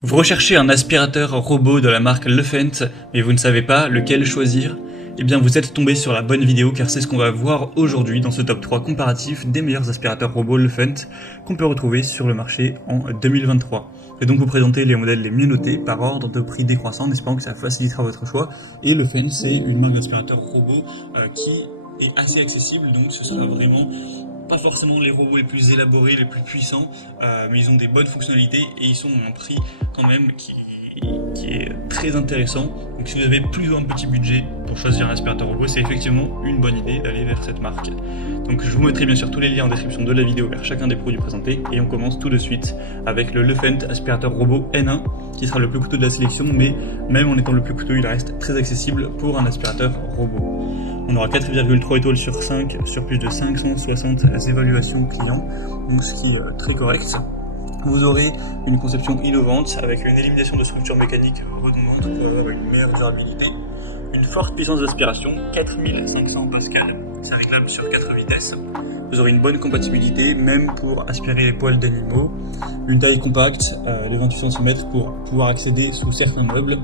Vous recherchez un aspirateur robot de la marque Lefent, mais vous ne savez pas lequel choisir? Eh bien vous êtes tombé sur la bonne vidéo car c'est ce qu'on va voir aujourd'hui dans ce top 3 comparatif des meilleurs aspirateurs robots Lefent qu'on peut retrouver sur le marché en 2023. Je vais donc vous présenter les modèles les mieux notés par ordre de prix décroissant en espérant que ça facilitera votre choix. Et Lefent, c'est une marque d'aspirateur robot qui est assez accessible, donc ce sera vraiment pas forcément les robots les plus élaborés, les plus puissants, mais ils ont des bonnes fonctionnalités et ils sont à un prix quand même qui est très intéressant. Donc si vous avez plus ou un petit budget pour choisir un aspirateur robot, c'est effectivement une bonne idée d'aller vers cette marque. Donc je vous mettrai bien sûr tous les liens en description de la vidéo vers chacun des produits présentés et on commence tout de suite avec le Lefent aspirateur robot N1 qui sera le plus coûteux de la sélection, mais même en étant le plus coûteux, il reste très accessible pour un aspirateur robot. On aura 4,3 étoiles sur 5 sur plus de 560 évaluations clients, donc ce qui est très correct. Vous aurez une conception innovante avec une élimination de structures mécaniques redondantes pour avoir une meilleure durabilité, une forte puissance d'aspiration, 4500 Pascal, c'est réglable sur 4 vitesses. Vous aurez une bonne compatibilité, même pour aspirer les poils d'animaux, une taille compacte de 28 cm pour pouvoir accéder sous certains meubles,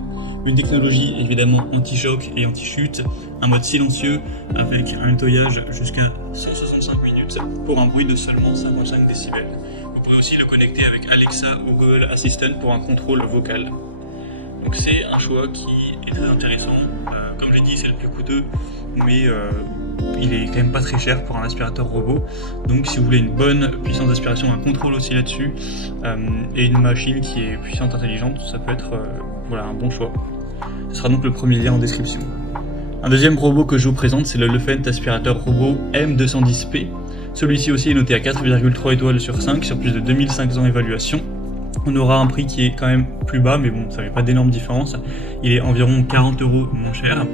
une technologie évidemment anti-choc et anti-chute, un mode silencieux avec un nettoyage jusqu'à 165 minutes pour un bruit de seulement 55 décibels. Vous pourrez aussi le connecter avec Alexa ou Google Assistant pour un contrôle vocal. Donc c'est un choix qui est très intéressant, comme je l'ai dit c'est le plus coûteux, mais il est quand même pas très cher pour un aspirateur robot. Donc si vous voulez une bonne puissance d'aspiration, un contrôle aussi là-dessus, et une machine qui est puissante, intelligente, ça peut être voilà, un bon choix. Ce sera donc le premier lien en description. Un deuxième robot que je vous présente, c'est le Lefent aspirateur robot M210P. Celui-ci aussi est noté à 4,3 étoiles sur 5 sur plus de 2500 évaluations. On aura un prix qui est quand même plus bas, mais bon, ça fait pas d'énorme différence. Il est environ 40 € moins cher.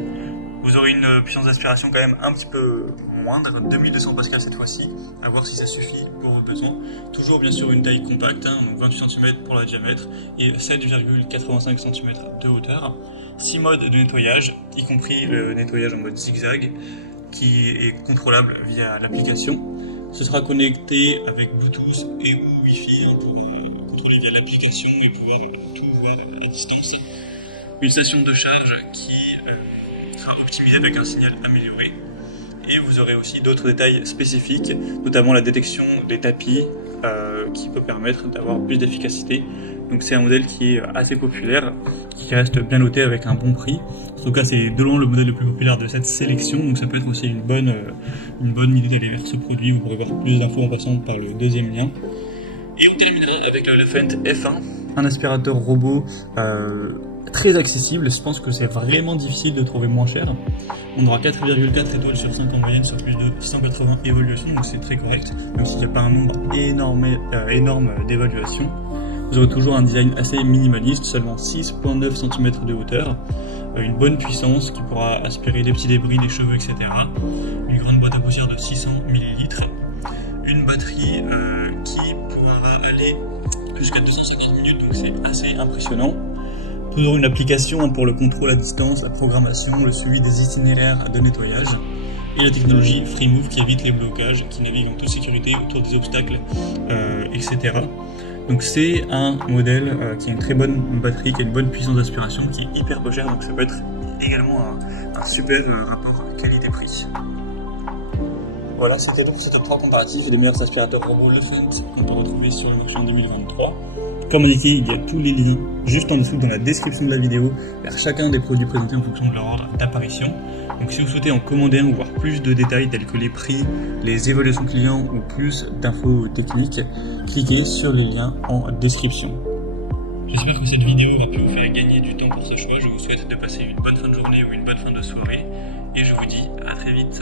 Vous aurez une puissance d'aspiration quand même un petit peu moindre, 2200 Pascal cette fois-ci, à voir si ça suffit pour vos besoins. Toujours bien sûr une taille compacte, donc 28 cm pour le diamètre et 7,85 cm de hauteur. 6 modes de nettoyage, y compris le nettoyage en mode zigzag, qui est contrôlable via l'application. Ce sera connecté avec Bluetooth et ou Wi-Fi pour contrôler via l'application et pouvoir tout voir à distance. Une station de charge qui sera optimisée avec un signal amélioré. Et vous aurez aussi d'autres détails spécifiques, notamment la détection des tapis qui peut permettre d'avoir plus d'efficacité. Donc c'est un modèle qui est assez populaire, qui reste bien noté avec un bon prix. En tout cas c'est de loin le modèle le plus populaire de cette sélection, donc ça peut être aussi une bonne idée d'aller vers ce produit. Vous pourrez voir plus d'infos en passant par le deuxième lien. Et on terminera avec le Lefent F1, un aspirateur robot très accessible. Je pense que c'est vraiment difficile de trouver moins cher. On aura 4,4 étoiles sur 5 en moyenne sur plus de 180 évaluations, donc c'est très correct, même s'il n'y a pas un nombre énorme d'évaluations. Vous aurez toujours un design assez minimaliste, seulement 6,9 cm de hauteur, une bonne puissance qui pourra aspirer des petits débris, des cheveux, etc. Une grande boîte à poussière de 600 ml, une batterie qui pourra aller jusqu'à 250 minutes, donc c'est assez impressionnant. Toujours une application pour le contrôle à distance, la programmation, le suivi des itinéraires de nettoyage et la technologie FreeMove qui évite les blocages, qui navigue en toute sécurité autour des obstacles, etc. Donc c'est un modèle qui a une très bonne batterie, qui a une bonne puissance d'aspiration, qui est hyper peu cher, donc ça peut être également un super rapport qualité-prix. Voilà, c'était donc ce top 3 comparatif des meilleurs aspirateurs robots Lefent qu'on peut retrouver sur le marché en 2023. Comme indiqué, il y a tous les liens juste en dessous dans la description de la vidéo vers chacun des produits présentés en fonction de leur ordre d'apparition. Donc si vous souhaitez en commander un ou voir plus de détails tels que les prix, les évaluations clients ou plus d'infos techniques, cliquez sur les liens en description. J'espère que cette vidéo aura pu vous faire gagner du temps pour ce choix. Je vous souhaite de passer une bonne fin de journée ou une bonne fin de soirée et je vous dis à très vite.